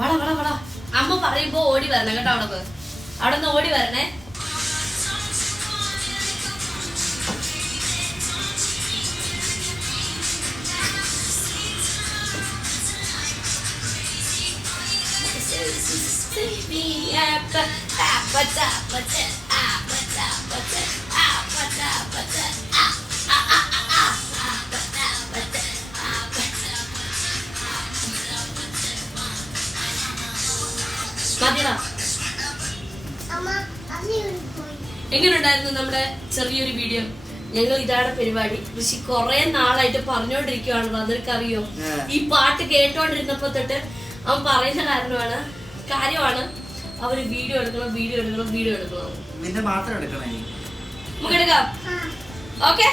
വടാ വടാ വടാ. അമ്മ പറയുമ്പോ ഓടി വരണം കേട്ടോ. അവിടെ നിന്ന് ഓടി വരണേ. എങ്ങനെയുണ്ടായിരുന്നു നമ്മുടെ ചെറിയൊരു വീഡിയോ? ഞങ്ങൾ ഇതാണ് പരിപാടി. ഋഷി കുറെ നാളായിട്ട് പറഞ്ഞോണ്ടിരിക്കുവാണല്ലോ, അതൊക്കെ ഈ പാട്ട് കേട്ടോണ്ടിരുന്നപ്പോ തൊട്ട് അവൻ പറയുന്ന കാര്യമാണ് അവര് വീഡിയോ എടുക്കണം. നമുക്ക് എടുക്കാം. ഓക്കെ,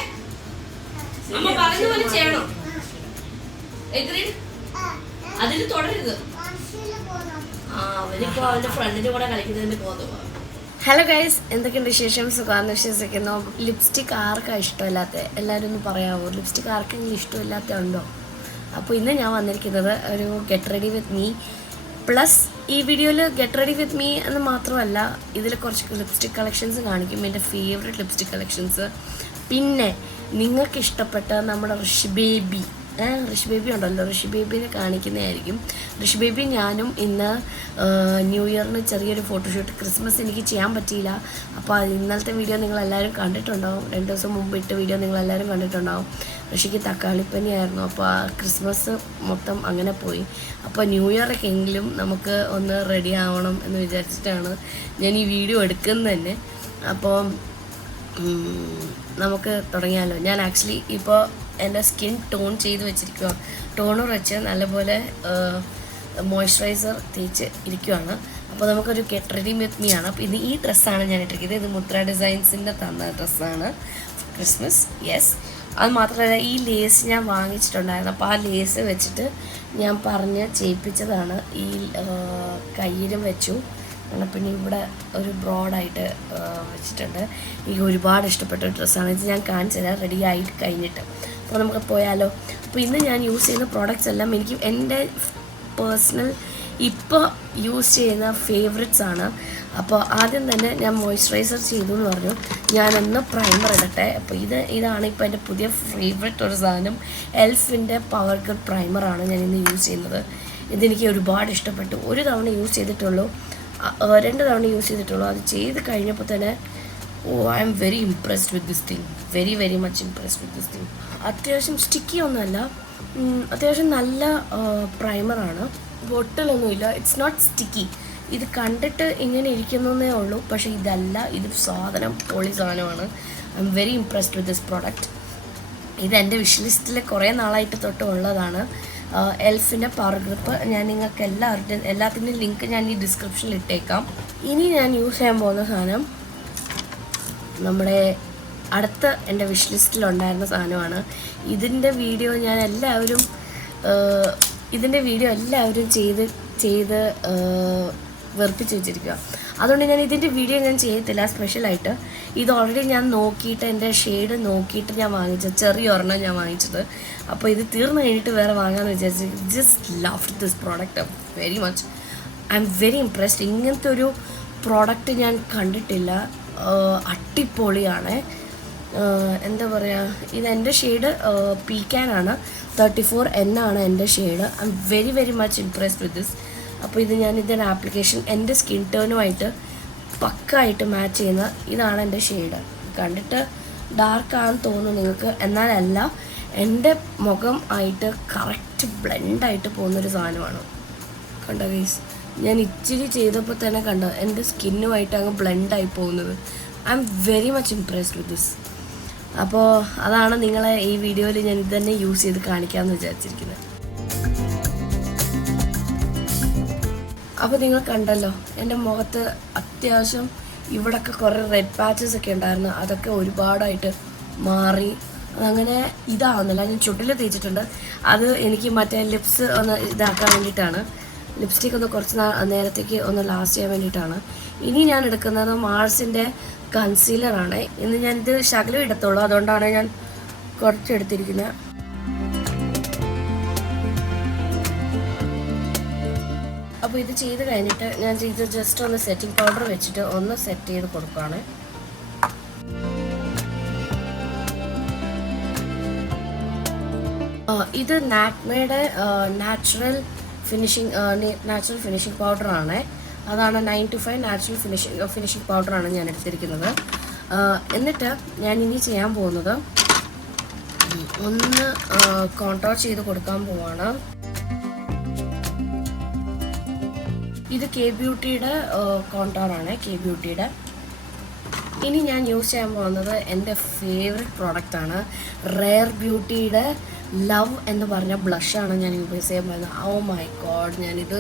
അമ്മ പറയുന്ന പോലെ ചെയ്യണം. അതിന് തുടരുത്. അവനിപ്പോ അവന്റെ ഫ്രണ്ടിന്റെ കൂടെ കളിക്കുന്നതിന് പോകുന്നു. ഹലോ ഗൈസ്, എന്തൊക്കെയുണ്ട് വിശേഷം? സുഖാന്ന് വിശ്വസിക്കുന്നു. ലിപ്സ്റ്റിക് ആർക്കാണ് ഇഷ്ടമില്ലാത്ത? എല്ലാവരും ഒന്ന് പറയാമോ? ലിപ്സ്റ്റിക് ആർക്കെങ്കിലും ഇഷ്ടമില്ലാത്ത ഉണ്ടോ? അപ്പോൾ ഇന്ന് ഞാൻ വന്നിരിക്കുന്നത് ഒരു get ready with me plus. ഈ വീഡിയോയിൽ ഗെറ്റ് റെഡി വിത്ത് മീ എന്ന് മാത്രമല്ല, ഇതിൽ കുറച്ച് ലിപ്സ്റ്റിക് കളക്ഷൻസ് കാണിക്കും, എൻ്റെ ഫേവറേറ്റ് ലിപ്സ്റ്റിക് കളക്ഷൻസ്. പിന്നെ നിങ്ങൾക്ക് ഇഷ്ടപ്പെട്ട നമ്മുടെ ഋഷി ബേബി ഉണ്ടല്ലോ, ഋഷി ബേബിനെ കാണിക്കുന്നതായിരിക്കും. ഋഷി ബേബി ഞാനും ഇന്ന് ന്യൂ ഇയറിന് ചെറിയൊരു ഫോട്ടോഷൂട്ട്, ക്രിസ്മസ് എനിക്ക് ചെയ്യാൻ പറ്റിയില്ല. അപ്പോൾ ഇന്നലത്തെ വീഡിയോ നിങ്ങളെല്ലാവരും കണ്ടിട്ടുണ്ടാവും. 2 ദിവസം മുമ്പ് ഇട്ട വീഡിയോ നിങ്ങളെല്ലാവരും കണ്ടിട്ടുണ്ടാവും. ഋഷിക്ക് തക്കാളിപ്പനിയായിരുന്നു. അപ്പോൾ ആ ക്രിസ്മസ് മൊത്തം അങ്ങനെ പോയി. അപ്പോൾ ന്യൂ ഇയറൊക്കെ എങ്കിലും നമുക്ക് ഒന്ന് റെഡി ആവണം എന്ന് വിചാരിച്ചിട്ടാണ് ഞാൻ ഈ വീഡിയോ എടുക്കുന്നത് തന്നെ. അപ്പോൾ നമുക്ക് തുടങ്ങിയാലോ. ഞാൻ ആക്ച്വലി ഇപ്പോൾ എൻ്റെ സ്കിൻ ടോൺ ചെയ്ത് വെച്ചിരിക്കുക. ടോണർ വെച്ച് നല്ലപോലെ മോയ്സ്ചറൈസർ തേച്ച് ഇരിക്കുകയാണ്. അപ്പോൾ നമുക്കൊരു ഗെറ്റ് റെഡി വിത്ത് മീ ആണ്. അപ്പോൾ ഈ ഡ്രസ്സാണ് ഞാൻ ഇട്ടിരിക്കുന്നത്. ഇത് മുദ്ര ഡിസൈൻസിൻ്റെ തന്ന ഡ്രസ്സാണ്, ക്രിസ്മസ്. യെസ്, അത് മാത്രമല്ല ഈ ലേസ് ഞാൻ വാങ്ങിച്ചിട്ടുണ്ടായിരുന്നു. അപ്പോൾ ആ ലേസ് വെച്ചിട്ട് ഞാൻ പറഞ്ഞ് ചെയ്യിപ്പിച്ചതാണ്. ഈ കയ്യിലും വെച്ചു, പിന്നെ ഇവിടെ ഒരു ബ്രോഡായിട്ട് വെച്ചിട്ടുണ്ട്. എനിക്ക് ഒരുപാട് ഇഷ്ടപ്പെട്ട ഒരു ഡ്രസ്സാണ് ഇത്. ഞാൻ കാണിച്ചു തരാം റെഡി ആയിട്ട് കഴിഞ്ഞിട്ട്. അപ്പോൾ നമുക്ക് പോയാലോ. അപ്പോൾ ഇന്ന് ഞാൻ യൂസ് ചെയ്യുന്ന പ്രോഡക്റ്റ്സ് എല്ലാം എനിക്ക് എൻ്റെ പേഴ്സണൽ ഇപ്പോൾ യൂസ് ചെയ്യുന്ന ഫേവറേറ്റ്സ് ആണ്. അപ്പോൾ ആദ്യം തന്നെ ഞാൻ മോയ്സ്ചറൈസർ ചെയ്തു എന്ന് പറഞ്ഞു. ഞാനൊന്ന് പ്രൈമർ ഇടട്ടെ. അപ്പോൾ ഇതാണ് ഇപ്പോൾ എൻ്റെ പുതിയ ഫേവറേറ്റ് ഒരു സാധനം. എൽഫിൻ്റെ പവർ ഗഡ് പ്രൈമറാണ് ഞാൻ ഇന്ന് യൂസ് ചെയ്യുന്നത്. ഇതെനിക്ക് ഒരുപാട് ഇഷ്ടപ്പെട്ടു. ഒരു തവണ യൂസ് ചെയ്തിട്ടുള്ളൂ, 2 തവണ യൂസ് ചെയ്തിട്ടുള്ളൂ. അത് ചെയ്ത് കഴിഞ്ഞപ്പോൾ തന്നെ I am very impressed with this thing. Very very much impressed with this thing. അത്യാവശ്യം സ്റ്റിക്കി ഒന്നുമല്ല, അത്യാവശ്യം നല്ല പ്രൈമറാണ്. ബൊട്ടിലൊന്നുമില്ല, ഇറ്റ്സ് നോട്ട് സ്റ്റിക്കി. ഇത് കണ്ടിട്ട് ഇങ്ങനെ ഇരിക്കുന്നതേ ഉള്ളൂ, പക്ഷേ ഇതല്ല. ഇത് സാധനം പൊളി സാധനമാണ്. I am very impressed with this product. ഇത് എൻ്റെ വിഷ് ലിസ്റ്റിൽ കുറേ നാളായിട്ട് തൊട്ട് ഉള്ളതാണ്. എൽഫിൻ്റെ പവർ ഗ്രിപ്പ് ഞാൻ നിങ്ങൾക്ക് എല്ലാത്തിൻ്റെയും ലിങ്ക് ഞാൻ ഈ ഡിസ്ക്രിപ്ഷനിൽ ഇട്ടേക്കാം. ഇനി ഞാൻ യൂസ് ചെയ്യാൻ പോകുന്ന സാധനം നമ്മുടെ അടുത്ത എൻ്റെ വിഷ് ലിസ്റ്റിലുണ്ടായിരുന്ന സാധനമാണ്. ഇതിൻ്റെ വീഡിയോ എല്ലാവരും ചെയ്ത് വെറുപ്പിച്ച് വെച്ചിരിക്കുക. അതുകൊണ്ട് ഞാൻ ഇതിൻ്റെ വീഡിയോ ഞാൻ ചെയ്യത്തില്ല സ്പെഷ്യലായിട്ട്. ഇത് ഓൾറെഡി ഞാൻ നോക്കിയിട്ട് എൻ്റെ ഷെയ്ഡ് നോക്കിയിട്ട് ഞാൻ വാങ്ങിച്ചത്, ചെറിയൊരെണ്ണം ഞാൻ വാങ്ങിച്ചത്. അപ്പോൾ ഇത് തീർന്നു കഴിഞ്ഞിട്ട് വേറെ വാങ്ങാമെന്ന് വിചാരിച്ചു. Just love this product very much. I am very impressed. ഇങ്ങനത്തെ ഒരു പ്രോഡക്റ്റ് ഞാൻ കണ്ടിട്ടില്ല. അടിപൊളിയാണ്. എന്താ പറയുക, ഇതെൻ്റെ ഷെയ്ഡ് പീക്കാനാണ്, 34N ആണ് എൻ്റെ shade. I am very very much impressed with this. അപ്പോൾ ഇതിൻ്റെ ആപ്ലിക്കേഷൻ എൻ്റെ സ്കിൻ ടോണുമായിട്ട് പക്കായിട്ട് മാച്ച് ചെയ്യുന്ന ഇതാണ് എൻ്റെ ഷെയ്ഡ്. കണ്ടിട്ട് ഡാർക്കാണെന്ന് തോന്നുന്നു നിങ്ങൾക്ക്, എന്നാലല്ല, എൻ്റെ മുഖം ആയിട്ട് കറക്റ്റ് ബ്ലെൻഡായിട്ട് പോകുന്നൊരു സാധനമാണ്. കണ്ടോ ഗൈസ്, ഞാൻ ഇച്ചിരി ചെയ്തപ്പോൾ തന്നെ കണ്ടോ എൻ്റെ സ്കിന്നുമായിട്ട് അങ്ങ് ബ്ലെൻഡായി പോകുന്നത്. I am very much impressed with this. അപ്പോൾ അതാണ് നിങ്ങളെ ഈ വീഡിയോയിൽ ഞാൻ ഇത് തന്നെ യൂസ് ചെയ്ത് കാണിക്കാമെന്ന് വിചാരിച്ചിരിക്കുന്നത്. അപ്പോൾ നിങ്ങൾ കണ്ടല്ലോ, എൻ്റെ മുഖത്ത് അത്യാവശ്യം ഇവിടെയൊക്കെ കുറേ റെഡ് പാച്ചസ് ഒക്കെ ഉണ്ടായിരുന്നു. അതൊക്കെ ഒരുപാടായിട്ട് മാറി. അതങ്ങനെ ഇതാവുന്നില്ല. ഞാൻ ചുട്ടിൽ തേച്ചിട്ടുണ്ട്. അത് എനിക്ക് മറ്റേ ലിപ്സ് ഒന്ന് ഇതാക്കാൻ വേണ്ടിയിട്ടാണ്. ലിപ്സ്റ്റിക് ഒന്ന് കുറച്ച് നേരത്തേക്ക് ഒന്ന് ലാസ്റ്റ് ചെയ്യാൻ വേണ്ടിയിട്ടാണ്. ഇനി ഞാൻ എടുക്കുന്നത് മാർസിൻ്റെ കൺസീലറാണ്. ഇന്ന് ഞാനിത് ശകലം ഇടത്തുള്ളൂ, അതുകൊണ്ടാണ് ഞാൻ കുറച്ചെടുത്തിരിക്കുന്നത്. അപ്പോൾ ഇത് ചെയ്ത് കഴിഞ്ഞിട്ട് ഞാൻ ഇത് ജസ്റ്റ് ഒന്ന് സെറ്റിംഗ് പൗഡർ വെച്ചിട്ട് ഒന്ന് സെറ്റ് ചെയ്ത് കൊടുക്കുകയാണ്. ഇത് നാക്മയുടെ നാച്ചുറൽ ഫിനിഷിംഗ് പൗഡറാണ്. അതാണ് 925 നാച്ചുറൽ ഫിനിഷിംഗ് പൗഡറാണ് ഞാൻ എടുത്തിരിക്കുന്നത്. എന്നിട്ട് ഞാൻ ഇനി ചെയ്യാൻ പോകുന്നത് ഒന്ന് കോൺട്രോൾ ചെയ്ത് കൊടുക്കാൻ പോവാണ്. ഇത് കെ ബ്യൂട്ടിയുടെ കോൺട്രോളാണ്, കെ ബ്യൂട്ടിയുടെ. ഇനി ഞാൻ യൂസ് ചെയ്യാൻ പോകുന്നത് എൻ്റെ ഫേവററ്റ് പ്രോഡക്റ്റാണ്. റെയർ ബ്യൂട്ടിയുടെ ലവ് എന്ന് പറഞ്ഞ ബ്ലഷാണ് ഞാൻ യൂസ് ചെയ്യാൻ പോകുന്നത്. ഓ മൈ ഗോഡ്, ഞാനിത്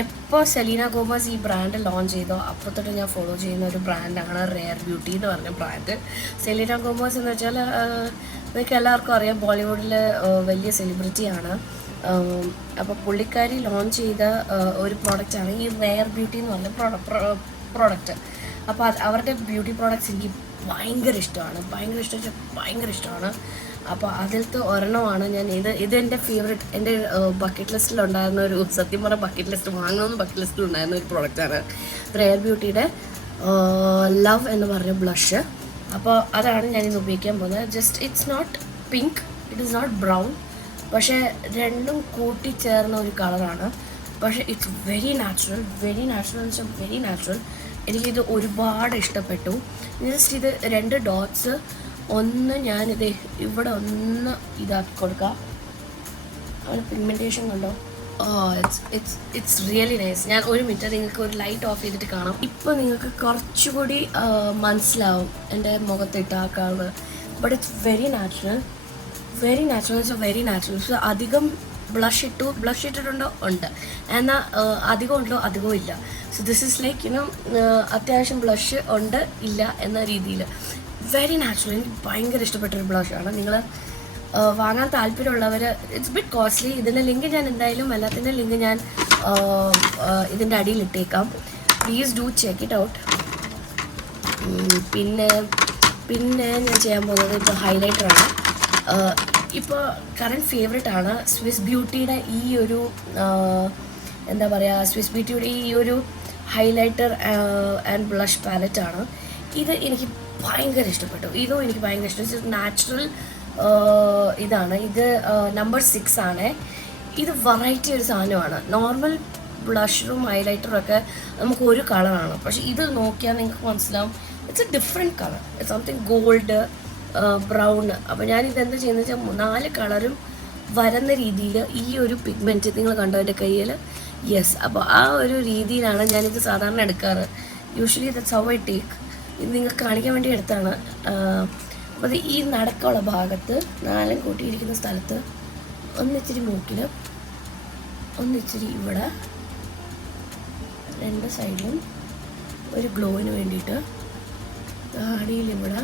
എപ്പോൾ സെലീന ഗോമസ് ഈ ബ്രാൻഡ് ലോഞ്ച് ചെയ്തോ അപ്പോൾ തൊട്ട് ഞാൻ ഫോളോ ചെയ്യുന്ന ഒരു ബ്രാൻഡാണ് റെയർ ബ്യൂട്ടി എന്ന് പറഞ്ഞ ബ്രാൻഡ്. സെലീന ഗോമസ് എന്ന് വെച്ചാൽ നിങ്ങൾക്ക് എല്ലാവർക്കും അറിയാം, ബോളിവുഡിൽ വലിയ സെലിബ്രിറ്റിയാണ്. അപ്പോൾ പുള്ളിക്കാരി ലോഞ്ച് ചെയ്ത ഒരു പ്രോഡക്റ്റാണ് ഈ റെയർ ബ്യൂട്ടി എന്ന് പറഞ്ഞ പ്രോഡക്റ്റ്. അപ്പോൾ അവരുടെ ബ്യൂട്ടി പ്രോഡക്റ്റ്സ് എനിക്ക് ഭയങ്കര ഇഷ്ടമാണ്. അപ്പോൾ അതിലത്തെ ഒരെണ്ണമാണ് ഞാൻ ഇതെൻ്റെ ഫേവറേറ്റ്, എൻ്റെ ബക്കറ്റ് ലിസ്റ്റിലുണ്ടായിരുന്ന ഒരു, സത്യം പറഞ്ഞ ബക്കറ്റ് ലിസ്റ്റിലുണ്ടായിരുന്ന ഒരു പ്രോഡക്റ്റാണ് റെയർ ബ്യൂട്ടിയുടെ ലവ് എന്ന് പറഞ്ഞ ബ്ലഷ്. അപ്പോൾ അതാണ് ഞാനിന്ന് ഉപയോഗിക്കാൻ പോകുന്നത്. Just it's not pink, it is not brown, പക്ഷേ രണ്ടും കൂട്ടിച്ചേർന്ന ഒരു കളറാണ്. പക്ഷേ ഇറ്റ്സ് വെരി നാച്ചുറൽ എന്ന് വെച്ചാൽ വെരി നാച്ചുറൽ. എനിക്കിത് ഒരുപാട് ഇഷ്ടപ്പെട്ടു. ജസ്റ്റ് ഇത് 2 ഡോട്ട്സ് ഒന്ന് ഞാനിത് ഇവിടെ ഒന്ന് ഇതാക്കി കൊടുക്കാം. അങ്ങനെ പിഗ്മെൻറ്റേഷൻ കണ്ടോ? It's really nice. ഞാൻ ഒരു മിനിറ്റ് നിങ്ങൾക്ക് ഒരു ലൈറ്റ് ഓഫ് ചെയ്തിട്ട് കാണാം. ഇപ്പോൾ നിങ്ങൾക്ക് കുറച്ചുകൂടി മനസ്സിലാവും എൻ്റെ മുഖത്തിട്ട ആ colour. But it's very natural. So അധികം ബ്ലഷ് ഇട്ടിട്ടുണ്ടോ? ഉണ്ട്. എന്നാൽ അധികം ഉണ്ടോ? അധികവും ഇല്ല. സോ ദിസ് ഈസ് ലൈക്ക് അത്യാവശ്യം ബ്ലഷ് ഉണ്ട് ഇല്ല എന്ന രീതിയിൽ വെരി നാച്ചുറൽ. എനിക്ക് ഭയങ്കര ഇഷ്ടപ്പെട്ടൊരു ബ്ലഷാണ്. നിങ്ങൾ വാങ്ങാൻ താല്പര്യമുള്ളവർ, ഇറ്റ്സ് ബിറ്റ് കോസ്റ്റ്ലി. ഇതിൻ്റെ ലിങ്ക് ഞാൻ എന്തായാലും എല്ലാത്തിൻ്റെ ലിങ്ക് ഞാൻ ഇതിൻ്റെ അടിയിൽ ഇട്ടേക്കാം. Please do check it out. പിന്നെ ഞാൻ ചെയ്യാൻ പോകുന്നത് ഇപ്പോൾ ഹൈലൈറ്ററാണ്. ഇപ്പോൾ കറണ്ട് ഫേവറേറ്റ് ആണ് സ്വിസ് ബ്യൂട്ടിയുടെ ഈ ഒരു എന്താ പറയുക, സ്വിസ് ബ്യൂട്ടിയുടെ ഈ ഒരു ഹൈലൈറ്റർ ആൻഡ് ബ്ലഷ് പാലറ്റാണ്. ഇത് എനിക്ക് ഭയങ്കര ഇഷ്ടപ്പെട്ടു. എനിക്ക് ഭയങ്കര ഇഷ്ടപ്പെട്ടു. നാച്ചുറൽ ഇതാണ്. ഇത് നമ്പർ 6 ആണ്. ഇത് വെറൈറ്റി ഒരു സാധനമാണ്. നോർമൽ ബ്ലഷറും ഹൈലൈറ്ററും ഒക്കെ നമുക്ക് ഒരു കളറാണ്, പക്ഷേ ഇത് നോക്കിയാൽ നിങ്ങൾക്ക് മനസ്സിലാവും it's A different colour. It's something gold, brown. അപ്പോൾ ഞാനിത് എന്താ ചെയ്യുന്നത് വെച്ചാൽ 4 കളറും വരുന്ന രീതിയിൽ ഈ ഒരു പിഗ്മെൻറ്റ് നിങ്ങൾ കണ്ടോ എൻ്റെ കയ്യിൽ? യെസ്. അപ്പോൾ ആ ഒരു രീതിയിലാണ് ഞാനിത് സാധാരണ എടുക്കാറ്. Usually that's how I take. ഇത് നിങ്ങൾക്ക് കാണിക്കാൻ വേണ്ടി എടുത്താണ്. അപ്പോൾ അത് ഈ നടക്കമുള്ള ഭാഗത്ത് 4 കൂട്ടിയിരിക്കുന്ന സ്ഥലത്ത് ഒന്നിച്ചിരി മൂക്കിൽ, ഒന്നിച്ചിരി ഇവിടെ 2 സൈഡിലും ഒരു ഗ്ലോവിന് വേണ്ടിയിട്ട്, താടിയിൽ ഇവിടെ,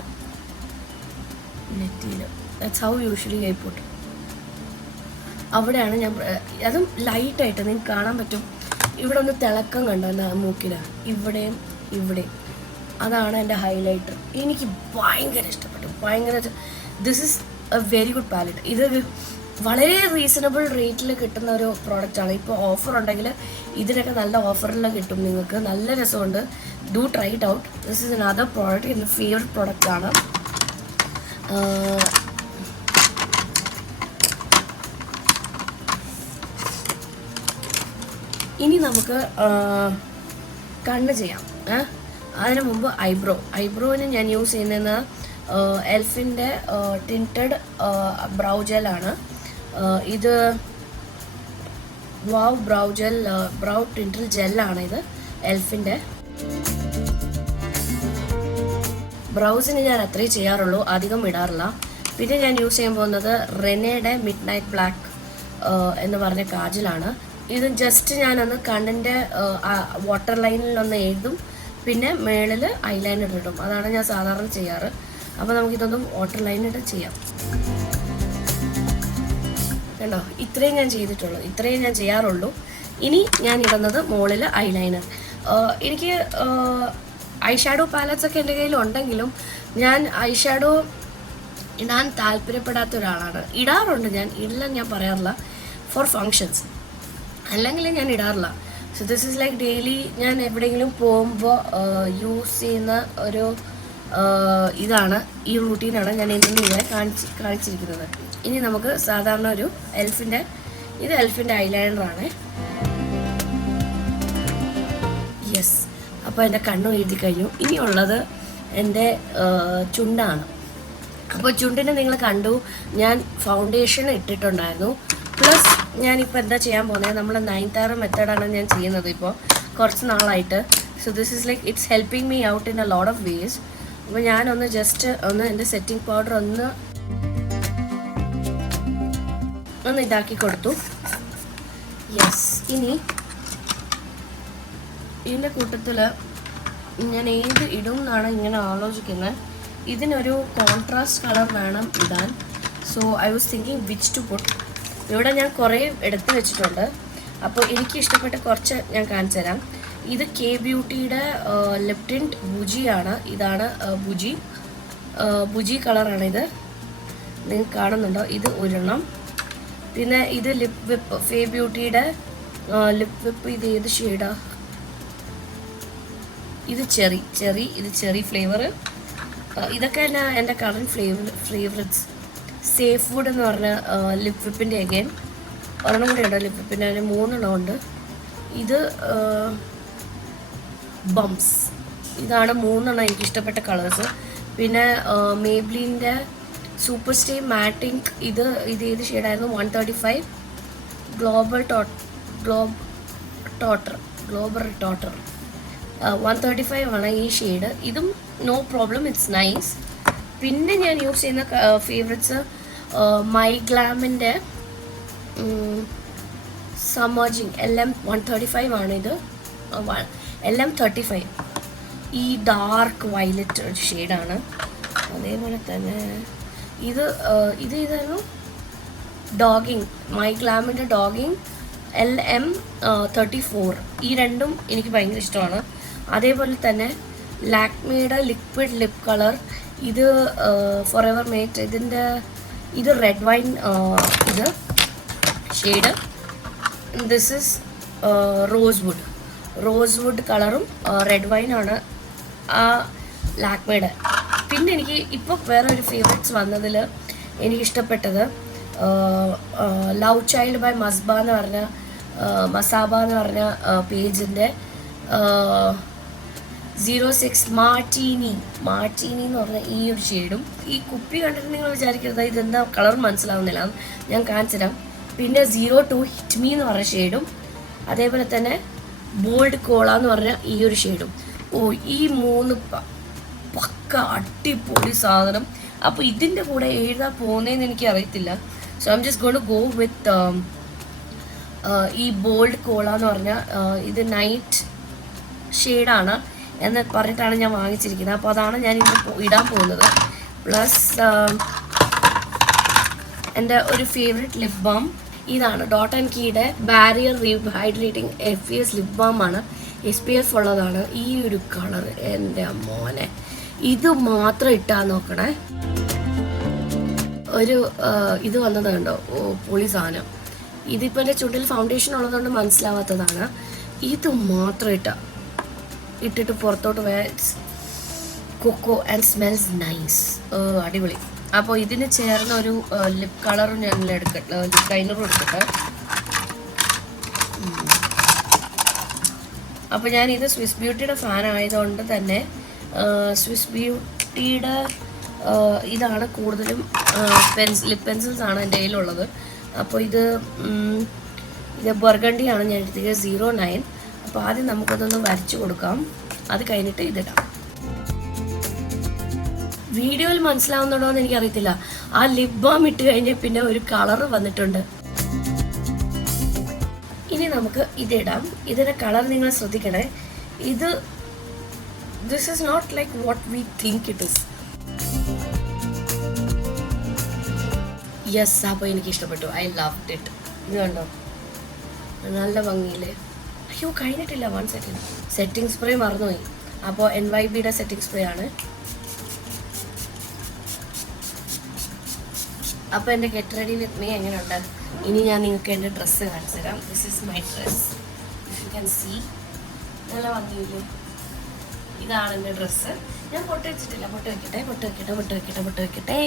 നെറ്റിയിൽ. That's how usually I put. അവിടെയാണ് ഞാൻ, അതും ലൈറ്റായിട്ട് നിങ്ങൾക്ക് കാണാൻ പറ്റും. ഇവിടെ ഒന്ന് തിളക്കം കണ്ടോ മൂക്കിൽ, ഇവിടെയും ഇവിടെയും. അതാണ് എൻ്റെ ഹൈലൈറ്റർ. എനിക്ക് ഭയങ്കര ഇഷ്ടപ്പെട്ടു. This is a very good palette. ഇത് വളരെ റീസണബിൾ റേറ്റിൽ കിട്ടുന്ന ഒരു പ്രോഡക്റ്റാണ്. ഇപ്പോൾ ഓഫർ ഉണ്ടെങ്കിൽ ഇതിനൊക്കെ നല്ല ഓഫറിൽ കിട്ടും നിങ്ങൾക്ക്. നല്ല രസമുണ്ട്. Do try it out. This is another product. എൻ്റെ ഫേവററ്റ് പ്രോഡക്റ്റാണ്. ഇനി നമുക്ക് കണ്ണ് ചെയ്യാം. അതിന് മുമ്പ് ഐബ്രോവിന് ഞാൻ യൂസ് ചെയ്യുന്നത് എൽഫിൻ്റെ ടിൻറ്റഡ് ബ്രൗ ജെല്ലാണ്. ഇത് ബ്രൗ ടിൻറ്റഡ് ജെല്ലാണ്. ഇത് എൽഫിൻ്റെ. ബ്രൗസിന് ഞാൻ അത്രയും ചെയ്യാറുള്ളൂ, അധികം ഇടാറില്ല. പിന്നെ ഞാൻ യൂസ് ചെയ്യാൻ പോകുന്നത് റെനയുടെ മിഡ് നൈറ്റ് ബ്ലാക്ക് എന്ന് പറഞ്ഞ കാജലാണ്. ഇത് ജസ്റ്റ് ഞാനൊന്ന് കണ്ണിൻ്റെ വാട്ടർ ലൈനിലൊന്ന് എഴുതും, പിന്നെ മേളിൽ ഐലൈനർ ഇടും. അതാണ് ഞാൻ സാധാരണ ചെയ്യാറ്. അപ്പോൾ നമുക്കിതൊന്നും വാട്ടർ ലൈനിട്ട് ചെയ്യാം. കണ്ടോ? ഇത്രയും ഞാൻ ചെയ്യാറുള്ളൂ. ഇനി ഞാൻ ഇടുന്നത് മുകളിൽ ഐലൈനർ. എനിക്ക് ഐ ഷാഡോ പാലറ്റ്സ് ഒക്കെ എൻ്റെ കയ്യിലുണ്ടെങ്കിലും ഞാൻ ഐ ഷാഡോ ഇടാൻ താല്പര്യപ്പെടാത്ത ഒരാളാണ്. ഇടാറുണ്ട്, ഞാൻ ഇടില്ല ഞാൻ പറയാറില്ല, ഫോർ ഫങ്ഷൻസ്. അല്ലെങ്കിൽ ഞാൻ ഇടാറില്ല. So this is like daily ഞാൻ എവിടെയെങ്കിലും പോകുമ്പോൾ യൂസ് ചെയ്യുന്ന ഒരു ഇതാണ്, ഈ റൂട്ടീനാണ് ഞാൻ ഇന്ന് നിങ്ങളെ കാണിച്ചിരിക്കുന്നത്. ഇനി നമുക്ക് സാധാരണ ഒരു ഇത് എൽഫിൻ്റെ ഐലൈനറാണ്. യെസ്, അപ്പോൾ എൻ്റെ കണ്ണും എഴുതി കഴിഞ്ഞു. ഇനിയുള്ളത് എൻ്റെ ചുണ്ടാണ്. അപ്പോൾ ചുണ്ടിന് നിങ്ങൾ കണ്ടു, ഞാൻ ഫൗണ്ടേഷൻ ഇട്ടിട്ടുണ്ടായിരുന്നു. പ്ലസ് ഞാനിപ്പോൾ എന്താ ചെയ്യാൻ പോകുന്നത്, നമ്മൾ 9th hour മെത്തേഡാണ് ഞാൻ ചെയ്യുന്നത് ഇപ്പോൾ കുറച്ച് നാളായിട്ട്. So this is like it's helping me out in a lot of ways. അപ്പോൾ ഞാനൊന്ന് ജസ്റ്റ് എൻ്റെ സെറ്റിംഗ് പൗഡർ ഒന്ന് ഇതാക്കി കൊടുത്തു. യെസ്, ഇനി ഇതിൻ്റെ കൂട്ടത്തിൽ ഞാൻ ഏത് ഇടും എന്നാണ് ഇങ്ങനെ ആലോചിക്കുന്നത്. ഇതിനൊരു കോൺട്രാസ്റ്റ് കളർ വേണം ഇടാൻ. So I was thinking which to put. ഇവിടെ ഞാൻ കുറേ എടുത്ത് വെച്ചിട്ടുണ്ട്. അപ്പോൾ എനിക്ക് ഇഷ്ടപ്പെട്ട കുറച്ച് ഞാൻ കാണിച്ചു തരാം. ഇത് കെ ബ്യൂട്ടിയുടെ ലിപ് ടിൻറ്റ് ബുജിയാണ്. ഇതാണ് ബുജി കളറാണിത്, നിങ്ങൾക്ക് കാണുന്നുണ്ടോ? ഇത് ഒരെണ്ണം. പിന്നെ ഇത് ലിപ് വിപ്പ്, ഫേ ബ്യൂട്ടിയുടെ ലിപ് വിപ്പ്. ഇത് ഏത് ഷെയ്ഡാ? ഇത് ചെറി, ഇത് ചെറി ഫ്ലേവർ. ഇതൊക്കെ തന്നെ എൻ്റെ കറൻറ്റ് ഫേവറേറ്റ്സ്. സേഫ് വുഡ് എന്ന് പറഞ്ഞ ലിപ് വിപ്പിൻ്റെ അഗൈൻ ഒരെണ്ണം കൂടെ ഉണ്ട് ലിപ് വിപ്പിൻ്റെ, അതിന് 3 എണ്ണം ഉണ്ട്. ഇത് ബംസ്. ഇതാണ് 3 എണ്ണം എനിക്കിഷ്ടപ്പെട്ട കളേഴ്സ്. പിന്നെ മേബ്ലിൻ്റെ സൂപ്പർ സ്റ്റേ മാറ്റിങ്, ഇത് ഏത് ഷെയ്ഡായിരുന്നു? 135 ഗ്ലോബൽ ടോട്ടർ 135 ആണ് ഈ ഷെയ്ഡ്. ഇതും നോ പ്രോബ്ലം, ഇറ്റ്സ് നൈസ്. പിന്നെ ഞാൻ യൂസ് ചെയ്യുന്ന ഫേവറേറ്റ്സ് മൈ ഗ്ലാമിൻ്റെ സമേർജിങ് LM 135 ആണിത്. LM 35 ഈ ഡാർക്ക് വയലറ്റ് ഒരു ഷെയ്ഡാണ്. അതേപോലെ തന്നെ ഇതായിരുന്നു ഡോഗിങ്, മൈ ഗ്ലാമിൻ്റെ ഡോഗിങ് LM 34. ഈ രണ്ടും എനിക്ക് ഭയങ്കര ഇഷ്ടമാണ്. അതേപോലെ തന്നെ ലാക്മിയുടെ ലിക്വിഡ് ലിപ് കളർ, ഇത് ഫോർ എവർ മേറ്റ്. ഇത് റെഡ് വൈൻ ഇത് shade. This is rose would കളറും റെഡ് വൈനാണ് ആ ലാക്മിയുടെ. പിന്നെ എനിക്ക് ഇപ്പോൾ വേറെ ഒരു ഫേവറേറ്റ്സ് വന്നതിൽ എനിക്കിഷ്ടപ്പെട്ടത് ലവ് ചൈൽഡ് ബൈ മസാബ എന്ന് പറഞ്ഞ പേജിൻ്റെ 06 മാർട്ടീനി എന്ന് പറഞ്ഞ ഈ ഒരു ഷെയ്ഡും. ഈ കുപ്പി കണ്ടിട്ട് നിങ്ങൾ വിചാരിക്കരുത് ഇതെന്താ കളർ മനസ്സിലാവുന്നില്ല, ഞാൻ കാണിച്ചുതരാം. പിന്നെ 02 ഹിറ്റ് മീ എന്ന് പറഞ്ഞ ഷെയ്ഡും, അതേപോലെ തന്നെ ബോൾഡ് കോള എന്ന് പറഞ്ഞ ഈ ഒരു ഷെയ്ഡും. ഈ 3 പക്ക അടിപൊളി സാധനം. അപ്പോൾ ഇതിൻ്റെ കൂടെ എഴുതാൻ പോകുന്നതെന്ന് എനിക്ക് അറിയത്തില്ല. So I am just going to go with ഈ ബോൾഡ് കോള എന്ന് പറഞ്ഞ ഇത് നൈറ്റ് ഷെയ്ഡാണ് എന്ന് പറഞ്ഞിട്ടാണ് ഞാൻ വാങ്ങിച്ചിരിക്കുന്നത്. അപ്പോൾ അതാണ് ഞാൻ ഇടാൻ പോകുന്നത്. പ്ലസ് എൻ്റെ ഒരു ഫേവറേറ്റ് ലിപ് ബാം ഇതാണ് ഡോട്ട് ആൻഡ് കീയുടെ barrier hydrating FPS lip balm ആണ്. SPF ഉള്ളതാണ്. ഈ ഒരു കളർ എൻ്റെ മോനെ, ഇത് മാത്രം ഇട്ടാൽ നോക്കണേ. ഒരു ഇത് വന്നത് കണ്ടോ, പൊളി സാധനം. ഇതിപ്പോൾ എൻ്റെ ചുണ്ടിൽ ഫൗണ്ടേഷൻ ഉള്ളതുകൊണ്ട് മനസ്സിലാവാത്തതാണ്. ഇത് മാത്രം ഇട്ടിട്ട് പുറത്തോട്ട് കൊക്കോ ആൻഡ് സ്മെൽസ് നൈസ്, അടിപൊളി. അപ്പോൾ ഇതിന് ചേർന്ന ഒരു ലിപ് കളറും ഞാൻ എടുക്കട്ടെ, ലിപ് ലൈനറും എടുക്കട്ടെ. അപ്പോൾ ഞാനിത് സ്വിസ് ബ്യൂട്ടിയുടെ ഫാൻ ആയതുകൊണ്ട് തന്നെ സ്വിസ് ബ്യൂട്ടിയുടെ ഇതാണ് കൂടുതലും ലിപ് പെൻസിൽസ് ആണ് എൻ്റെ കയ്യിലുള്ളത്. അപ്പോൾ ഇത് ബർഗണ്ടിയാണ് ഞാൻ എടുത്തത് 09. അപ്പോൾ ആദ്യം നമുക്കതൊന്ന് വരച്ചു കൊടുക്കാം, അത് കഴിഞ്ഞിട്ട് ഇതിടാം. വീഡിയോയിൽ മനസ്സിലാവുന്നുണ്ടോ എന്ന് എനിക്കറിയത്തില്ല. ആ ലിപ് ബാം ഇട്ട് കഴിഞ്ഞാൽ പിന്നെ ഒരു കളറ് വന്നിട്ടുണ്ട്. ഇനി നമുക്ക് ഇതിടാം. ഇതിൻ്റെ കളർ നിങ്ങൾ ശ്രദ്ധിക്കണേ. This is not like what we think it is. Yes, അപ്പോൾ എനിക്ക് ഇഷ്ടപ്പെട്ടു. I loved it. ഇത് കണ്ടോ, നല്ല ഭംഗിയില്ലേ? അയ്യോ, കഴിഞ്ഞിട്ടില്ല. 1 സെക്കൻഡ്. സെറ്റിംഗ് സ്പ്രേ മറന്നുപോയി. അപ്പോൾ NYBയുടെ സെറ്റിംഗ് സ്പ്രേ ആണ്. അപ്പോൾ എൻ്റെ ഗെറ്റ് റെഡി വിത്ത് മീ എങ്ങനെയുണ്ട്? ഇനി ഞാൻ നിങ്ങൾക്ക് എൻ്റെ ഡ്രസ്സ് കാണിച്ചു തരാം. This is my dress. You can see. നല്ല ഭംഗിയില്ലേ? ഇതാണ് എൻ്റെ ഡ്രസ്സ്. ഞാൻ പൊട്ട് വെച്ചിട്ടില്ല. പൊട്ട് വെക്കട്ടെ.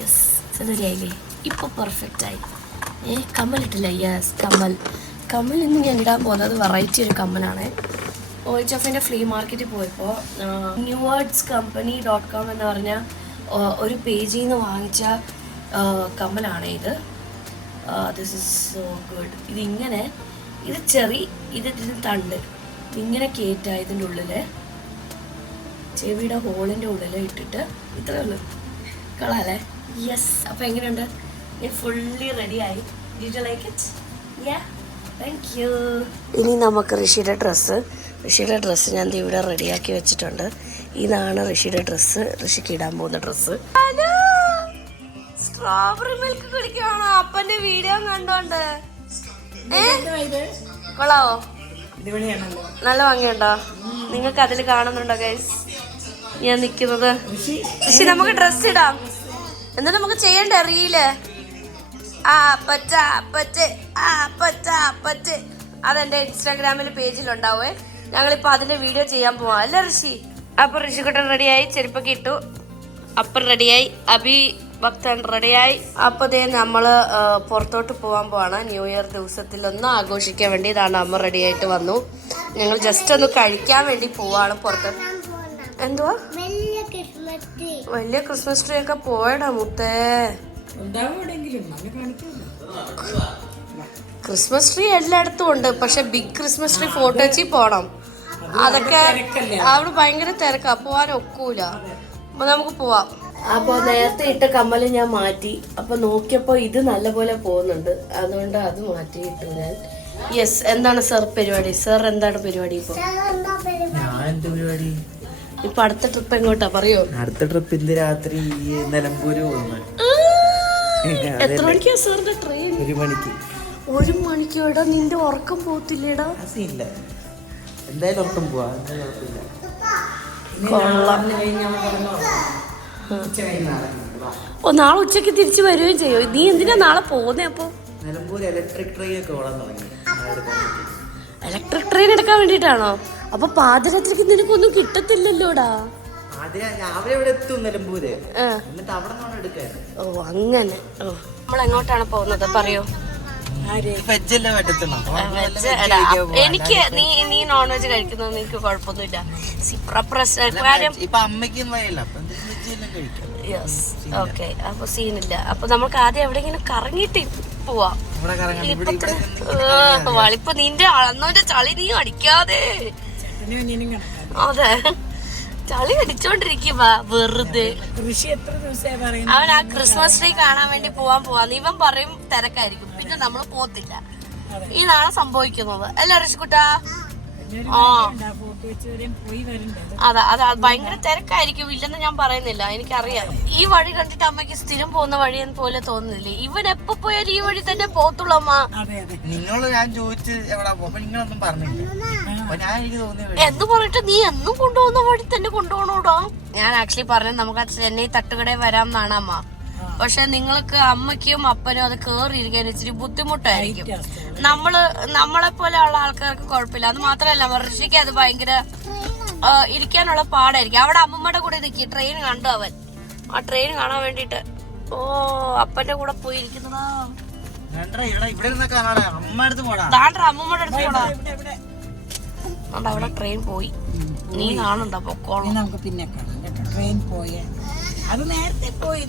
യെസ്. ശരിയായില്ലേ? ഇപ്പോൾ പെർഫെക്റ്റായി. കമ്മലിട്ടില്ല. യെസ്, കമ്മൽ ഇന്ന് ഞാൻ ഇടാൻ പോകുന്നത് വെറൈറ്റി ഒരു കമ്മലാണ്. OHFൻ്റെ ഫ്ലീ മാർക്കറ്റിൽ പോയപ്പോൾ newwordscompany.com എന്ന് പറഞ്ഞ ഒരു പേജിൽ നിന്ന് വാങ്ങിച്ച കമ്മലാണ് ഇത്. This is so good. ഇതിന് തണ്ട് ഇങ്ങനെ കയറ്റാ ഇതിൻ്റെ ഉള്ളിൽ, ചെവിയുടെ ഹോളിൻ്റെ ഉള്ളിൽ ഇട്ടിട്ട് ഇത്രയേ ഉള്ളൂ. കളാല്ലേ? യെസ്. അപ്പോൾ എങ്ങനെയുണ്ട്? ഞാൻ ഫുള്ളി റെഡിയായി. Did you like it? Yeah, thank you. ഇനി നമുക്ക് ഋഷിയുടെ ഡ്രസ്സ് ഞാൻ ഇവിടെ റെഡിയാക്കി വെച്ചിട്ടുണ്ട്. ഇതാണ് ഋഷിയുടെ ഡ്രസ്സ്, ഋഷിക്ക് ഇടാൻ പോകുന്ന ഡ്രസ്സ്. ഹലോ, സ്ട്രോബെറി മിൽക്ക് കുടിക്കുകയാണോ? അപ്പൻ്റെ വീഡിയോ കണ്ടോണ്ട് കൊള്ളാവോ? നല്ല ഭംഗിയുണ്ടോ? നിങ്ങൾക്ക് അതിൽ കാണുന്നുണ്ടോ ഗൈസ് ഞാൻ നിൽക്കുന്നത്? പക്ഷെ നമുക്ക് ഡ്രസ് ഇടാം, എന്നിട്ട് നമുക്ക് ചെയ്യണ്ടേ റീല്? അതെന്റെ ഇൻസ്റ്റാഗ്രാമിൽ പേജിലുണ്ടാവേ. ഞങ്ങളിപ്പോൾ അതിന്റെ വീഡിയോ ചെയ്യാൻ പോവാം അല്ലേ ഋഷി? അപ്പൊ ഋഷിക്കുട്ടൻ റെഡിയായി, ചെരുപ്പൊക്കെ ഇട്ടു. അപ്പം റെഡിയായി, അഭി ഭക്തൻ റെഡിയായി. അപ്പോൾ ദേ നമ്മൾ പുറത്തോട്ട് പോകാൻ പോവാണ്. ന്യൂ ഇയർ ദിവസത്തിലൊന്ന് ആഘോഷിക്കാൻ വേണ്ടി ഇതാണ് അമ്മ റെഡിയായിട്ട് വന്നു. ഞങ്ങൾ ജസ്റ്റ് ഒന്ന് കഴിക്കാൻ വേണ്ടി പോവാണ് പുറത്ത്. എന്തുവാ വലിയ ക്രിസ്മസ് ട്രീ ഒക്കെ പോയടാ മുത്തേ. ക്രിസ്മസ് ട്രീ എല്ലായിടത്തും ഉണ്ട്, പക്ഷെ ബിഗ് ക്രിസ്മസ് ട്രീ ഫോട്ടോ വെച്ച് പോണം. അതൊക്കെ അവിടെ ഭയങ്കര തിരക്കാ, പോവാൻ ഒക്കൂല. അപ്പൊ നമുക്ക് പോവാം. അപ്പോൾ നേരത്തെ ഇട്ട കമ്മല് ഞാൻ മാറ്റി. അപ്പൊ നോക്കിയപ്പോ ഇത് നല്ലപോലെ പോകുന്നുണ്ട്, അതുകൊണ്ട് അത് മാറ്റിയിട്ടു ഞാൻ. യെസ്. എന്താണ് സർ പരിപാടി? സർ എന്താണ് പരിപാടി ഇപ്പൊ? ഇപ്പൊ അടുത്ത ട്രിപ്പ് എങ്ങോട്ടാ പറയോ? അടുത്ത ട്രിപ്പ് ഇന്ന് രാത്രി നിലമ്പൂര് പോകുന്നു. എത്ര മണിക്കാ സാറിന്റെ ട്രെയിൻ? 1 മണിക്ക്. 1 മണിക്ക്? എടാ നിന്റെ ഉറക്കം പോത്തില്ലേടാ? ഇല്ല, എന്തായാലും ഉറക്കം പോവാ. ഓ, നാളെ ഉച്ചക്ക് തിരിച്ചു വരികയും ചെയ്യോ? നീ എന്തിനാ നാളെ പോകുന്നേ? അപ്പൊ നിലമ്പൂർ ഇലക്ട്രിക് ട്രെയിൻ ഒക്കെ ഓടാൻ തുടങ്ങി. ഇലക്ട്രിക് ട്രെയിൻ എടുക്കാൻ വേണ്ടിട്ടാണോ? അപ്പൊ പാതിരാത്രിക്ക് നിനക്കൊന്നും കിട്ടത്തില്ലല്ലോടാ. രാവിലെ ഇവിടെ എത്തും നിലമ്പൂര്, എന്നിട്ട് അവിടെ നിന്നാണ് എടുക്കാൻ. ഓ അങ്ങനെ. നമ്മൾ എങ്ങോട്ടാണ് പോകുന്നത് പറയോ? എനിക്ക് നീ നോൺ വെജ് കഴിക്കുന്നത് എനിക്ക് കുഴപ്പമൊന്നുമില്ല. Yes, okay. അപ്പൊ സീനില്ല. അപ്പൊ നമുക്ക് ആദ്യം എവിടെയെങ്കിലും കറങ്ങിയിട്ട് പോവാം. ഇപ്പൊ നിന്റെ അളന്നോന്റെ ചളി നീ അടിക്കാതെ. അതെ, ചളി അടിച്ചോണ്ടിരിക്കുക വെറുതെ. അവൻ ആ ക്രിസ്മസ് ട്രീ കാണാൻ വേണ്ടി പോവാന്ന് ഇവൻ പറയും തിരക്കായിരിക്കും, പിന്നെ നമ്മള് പോത്തില്ല. ഇതാണ് സംഭവിക്കുന്നത് അല്ലേ ഋഷിക്കുട്ടാ? അതെ, ഭയങ്കര തിരക്കായിരിക്കും, ഇല്ലെന്ന് ഞാൻ പറയുന്നില്ല, എനിക്കറിയാം. ഈ വഴി കണ്ടിട്ട് അമ്മയ്ക്ക് സ്ഥിരം പോകുന്ന വഴി പോലെ തോന്നുന്നില്ലേ? ഇവൻ എപ്പോ പോയാലും ഈ വഴി തന്നെ പോത്തുള്ളൂ അമ്മ. നിങ്ങളോട് ഞാൻ ചോദിച്ചു എവിടെ പോകുമ്പോ നിങ്ങളൊന്നും പറഞ്ഞില്ല. എന്ന് പറഞ്ഞിട്ട് നീ എന്നും കൊണ്ടുപോകുന്ന വഴി തന്നെ കൊണ്ടുപോകണോടോ? ഞാൻ ആക്ച്വലി പറഞ്ഞത് നമുക്ക് ചെന്നൈ തട്ടുകടയിൽ വരാം എന്നാണ് അമ്മ. പക്ഷെ നിങ്ങൾക്ക് അമ്മയ്ക്കും അപ്പനും അത് കേറിയിരിക്കാൻ ഇച്ചിരി ബുദ്ധിമുട്ടായിരിക്കും. നമ്മളെ പോലെ ഉള്ള ആൾക്കാർക്ക് കുഴപ്പമില്ല. അത് മാത്രമല്ല ഋഷിക്ക് അത് ഭയങ്കര ഇരിക്കാനുള്ള പാടായിരിക്കും. അവിടെ അമ്മമ്മയുടെ കൂടെ നിൽക്കും. ട്രെയിൻ കണ്ടു അവൻ. ആ ട്രെയിൻ കാണാൻ വേണ്ടിട്ട് അപ്പന്റെ കൂടെ പോയിരിക്കുന്നതാ. അമ്മമ്മയുടെ അടുത്ത് പോടാ. അവിടെ ട്രെയിൻ പോയി, നീ കാണുണ്ടോ? പൊക്കോളാം. നമുക്ക് പിന്നെ ട്രെയിൻ പോയേ, അത് നേരത്തെ പോയി.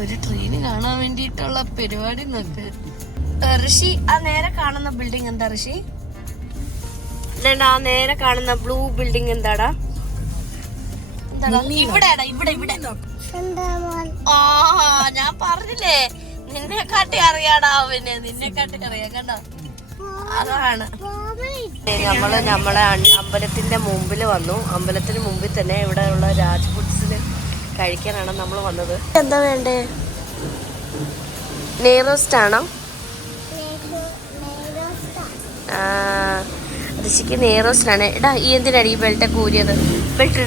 ഒരു ട്രെയിന് കാണാൻ വേണ്ടിട്ടുള്ള പരിപാടി നോക്ക് ഋഷി. ആ നേരെ കാണുന്ന ബിൽഡിംഗ് എന്താ ഋഷി? ആ നേരെ കാണുന്ന ബ്ലൂ ബിൽഡിംഗ് എന്താടാ? എന്താടാ? ഇവിടെടാ, ഇവിടെ. ആ ഞാൻ പറഞ്ഞില്ലേ, നിന്നെക്കാട്ടി അറിയാടാ അവന്, നിന്നെക്കാട്ടി അറിയാം. കണ്ടോ? അതാണ്. നമ്മളെ അമ്പലത്തിന്റെ മുമ്പിൽ വന്നു. അമ്പലത്തിന് മുമ്പിൽ തന്നെ ഇവിടെ ഉള്ള രാജ് ഫുഡ്സില് കഴിക്കാനാണ് നമ്മൾ വന്നത്. എന്താ വേണ്ടേ? നെയ്റോസ്റ്റ് ആണോ? ഋഷിക്ക് നെയ്റോസ്റ്റ് ആണ്. എടാ ഈ എന്തിനാണ് ഈ ബെൽറ്റൊക്കെ ഊരിയത്? ബെൽറ്റ്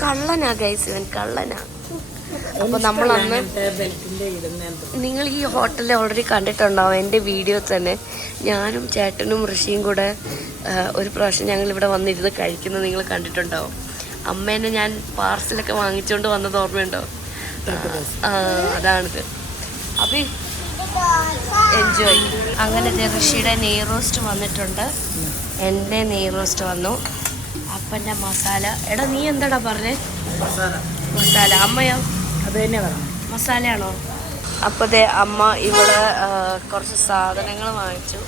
കള്ളനാ ഗൈസ്, ഇവൻ കള്ളനാ. അപ്പൊ നമ്മളന്ന് ബെൽറ്റിന്റെ ഇടുന്ന നിങ്ങൾ ഈ ഹോട്ടലിൽ ഓൾറെഡി കണ്ടിട്ടുണ്ടാവും എൻ്റെ വീഡിയോ തന്നെ. ഞാനും ചേട്ടനും ഋഷിയും കൂടെ ഒരു പ്രാവശ്യം ഞങ്ങൾ ഇവിടെ വന്നിരുന്ന് കഴിക്കുന്നത് നിങ്ങൾ കണ്ടിട്ടുണ്ടാവും. അമ്മേനെ ഞാൻ പാർസലൊക്കെ വാങ്ങിച്ചുകൊണ്ട് വന്നത് ഓർമ്മയുണ്ടോ? അതാണിത്. അപ്പം എൻജോയ്. അങ്ങനെ ഋഷിയുടെ നെയ് റോസ്റ്റ് വന്നിട്ടുണ്ട്, എൻ്റെ നെയ് റോസ്റ്റ് വന്നു, അപ്പൻ്റെ മസാല. എടാ നീ എന്താടാ പറഞ്ഞേ? മസാല. അമ്മയോ? അത് തന്നെ പറഞ്ഞു, മസാലയാണോ? അപ്പോൾ അമ്മ ഇവിടെ കുറച്ച് സാധനങ്ങൾ വാങ്ങിച്ചു.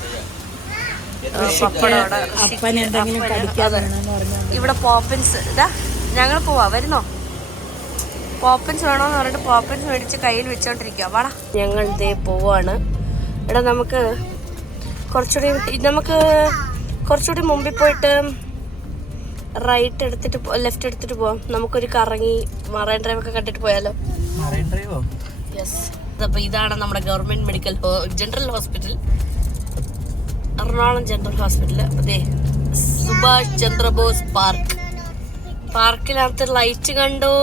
അപ്പൻ എന്തെങ്കിലും കടിക്കാൻ വേണമെന്ന് പറഞ്ഞു. ഇവിടെ പോപ്പിൻസ് ഇതാ, ഞങ്ങൾ പോവാ, വരുന്നോ? പോപ്പിൻസ് വേണോന്ന് പറഞ്ഞിട്ട് പോപ്പിൻസ് മേടിച്ച് കയ്യിൽ വെച്ചോണ്ടിരിക്കുക. വാടാ, ഞങ്ങൾ ഇതേ പോവാണ്. എടാ നമുക്ക് കുറച്ചുകൂടി മുമ്പിൽ പോയിട്ട് റൈറ്റ് എടുത്തിട്ട് ലെഫ്റ്റ് എടുത്തിട്ട് പോവാം. നമുക്കൊരു കറങ്ങി മറൈൻ ഡ്രൈവ് ഒക്കെ കണ്ടിട്ട് പോയാലോ? യെസ്. അപ്പോൾ ഇതാണ് നമ്മുടെ government medical general hospital, Ernakulam general hospital. അതെ, സുഭാഷ് ചന്ദ്രബോസ് പാർക്കിനകത്ത് ലൈറ്റ് കണ്ടോ?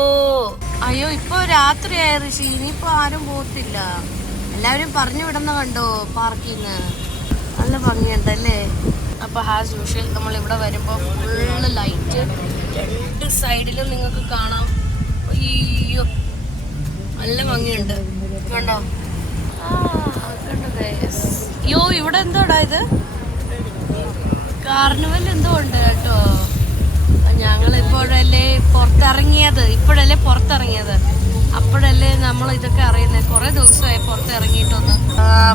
അയ്യോ, ഇപ്പൊ രാത്രിയായ ഋഷി, ഇനിയിപ്പോ ആരും പോകത്തില്ല. എല്ലാവരും പറഞ്ഞു വിടുന്ന കണ്ടോ പാർക്കിൽ നിന്ന്. നല്ല ഭംഗിയുണ്ടല്ലേ? അപ്പൊ ആസ് യൂഷ്വൽ നമ്മൾ ഇവിടെ വരുമ്പോൾ ഫുള്ള് ലൈറ്റ്, രണ്ട് സൈഡിലും നിങ്ങൾക്ക് കാണാം. അയ്യോ, നല്ല ഭംഗിയുണ്ട്, കണ്ടോ? കണ്ടോ? അയ്യോ, ഇവിടെ എന്തോടാ ഇത്? കാർണിവൽ എന്തോ ഉണ്ട് കേട്ടോ. ഞങ്ങൾ ഇപ്പോഴല്ലേ പുറത്തിറങ്ങിയത്, അപ്പോഴല്ലേ നമ്മൾ ഇതൊക്കെ അറിയുന്നത്. കുറേ ദിവസമായി പുറത്തിറങ്ങിയിട്ടൊന്ന്.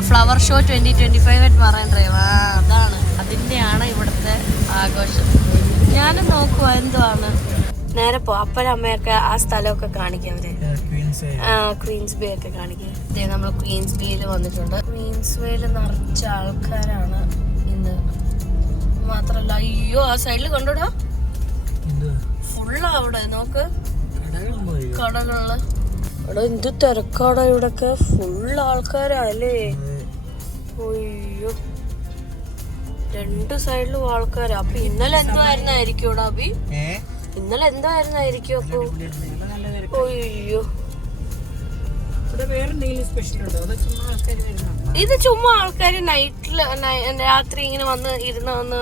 ഫ്ലവർ ഷോ 2025 ആയിട്ട് പറയാൻ ഡ്രൈവ്. അതാണ്, അതിൻ്റെയാണ് ഇവിടുത്തെ ആഘോഷം. ഞാനും നോക്കുക എന്തുവാണ്. നേരെ പോ, അപ്പനും അമ്മയൊക്കെ ആ സ്ഥലമൊക്കെ കാണിക്കാം. അവര് ക്വീൻസ് ബേ ഒക്കെ കാണിക്കാം. നമ്മൾ ക്വീൻസ് ബേയിൽ വന്നിട്ടുണ്ട്. ക്വീൻസ് ബേയിൽ നിറച്ച ആൾക്കാരാണ് ഇന്ന്. മാത്രല്ല, അയ്യോ ആ സൈഡിൽ കണ്ടോടാ, ഫുള്ളാ അവിടെ. നോക്ക് കടകളില്. അവിടെ എന്ത് തിരക്കാടാ ഇവിടൊക്കെ, ഫുള്ള് ആൾക്കാരല്ലേ. അയ്യോ, രണ്ട് സൈഡിലും ആൾക്കാരാ. അപ്പൊ ഇന്നലെ എന്തായിരുന്നായിരിക്കും ഇവിടെ അബി? ഇന്നലെ എന്തായിരുന്നായിരിക്കും അപ്പൊ? അയ്യോ, ഇത് ചുമ്മാ ആൾക്കാര് നൈറ്റില് രാത്രി ഇങ്ങനെ വന്ന് ഇരുന്ന്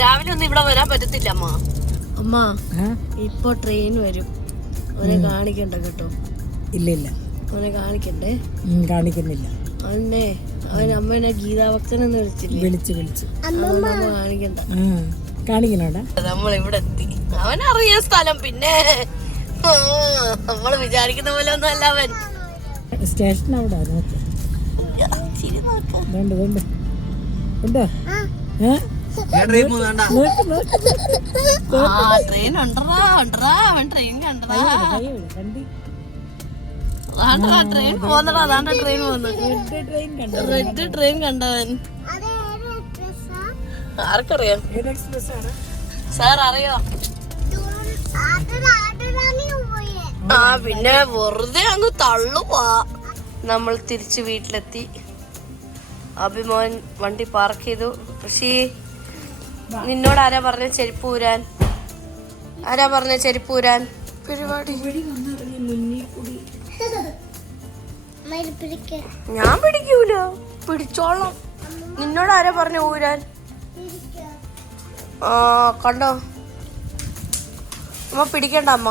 രാവിലെ ഒന്നും ഇവിടെ വരാൻ പറ്റത്തില്ല. അമ്മ ഇപ്പൊ ട്രെയിൻ വരും, അവനെ കാണിക്കണ്ട കേട്ടോ. ഇല്ല, അവനെ കാണിക്കണ്ടേ? കാണിക്കുന്നില്ല. അവനെ അമ്മേനെ ഗീതാഭക്തനെന്ന് വിളിച്ചു കാണിക്കണ്ട. കാണിക്കണോടാ? നമ്മളിവിടെ എത്തി. അവനറിയാം സ്ഥലം. പിന്നെ നമ്മള് വിചാരിക്കുന്ന പോലെ ഒന്നും അല്ല അവൻ. സ്റ്റേഷൻ അവിടെ ട്രെയിൻ ഉണ്ടറാ അവൻ ട്രെയിൻ കണ്ടതാ. ട്രെയിൻ പോന്നടാ, അതാണ്ട ട്രെയിൻ പോന്ന്. റെഡ് ട്രെയിൻ കണ്ടവൻ. ആർക്കറിയാം? സാർ അറിയോ? പിന്നെ വെറുതെ അങ്ങ് തള്ളുവാ. നമ്മൾ തിരിച്ച് വീട്ടിലെത്തി. അഭിമോൻ വണ്ടി പാർക്ക് ചെയ്തു. ഋഷി, നിന്നോട് ആരാ പറഞ്ഞ ചെരുപ്പ് ഊരാൻ? പരിപാടി ഞാൻ പിടിക്കൂല, പിടിച്ചോളാം. നിന്നോട് ആരാ പറഞ്ഞ ഊരാൻ? കണ്ടോ അമ്മ, പിടിക്കണ്ട അമ്മ.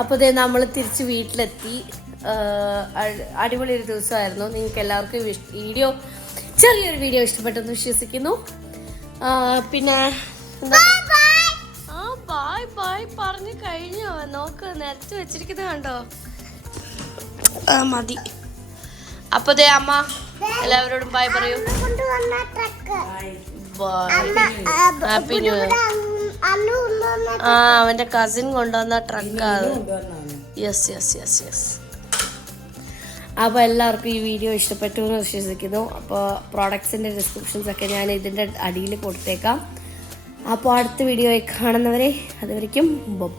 അപ്പോൾ നമ്മൾ തിരിച്ച് വീട്ടിലെത്തി. അടിപൊളി ഒരു ദിവസമായിരുന്നു. നിങ്ങൾക്ക് എല്ലാവർക്കും ചെറിയൊരു വീഡിയോ ഇഷ്ടപ്പെട്ടെന്ന് വിശ്വസിക്കുന്നു. പിന്നെ ബായ് പറഞ്ഞു കഴിഞ്ഞോ? നോക്ക്, നിരത്തി വെച്ചിരിക്കുന്നത് കണ്ടോ? മതി. അപ്പൊ അമ്മ എല്ലാവരോടും ബായ് പറയൂ. Happy new year. അവന്റെ കസിൻ കൊണ്ടുവന്ന ട്രക്കാണ്. യെസ്. അപ്പോൾ എല്ലാവർക്കും ഈ വീഡിയോ ഇഷ്ടപ്പെട്ടു എന്ന് വിശ്വസിക്കുന്നു. അപ്പോൾ പ്രോഡക്ട്സിൻ്റെ ഡിസ്ക്രിപ്ഷൻസ് ഒക്കെ ഞാൻ ഇതിൻ്റെ അടിയിൽ കൊടുത്തേക്കാം. അപ്പോൾ അടുത്ത വീഡിയോ കാണുന്നവരെ അതുവരയ്ക്കും ബൈ.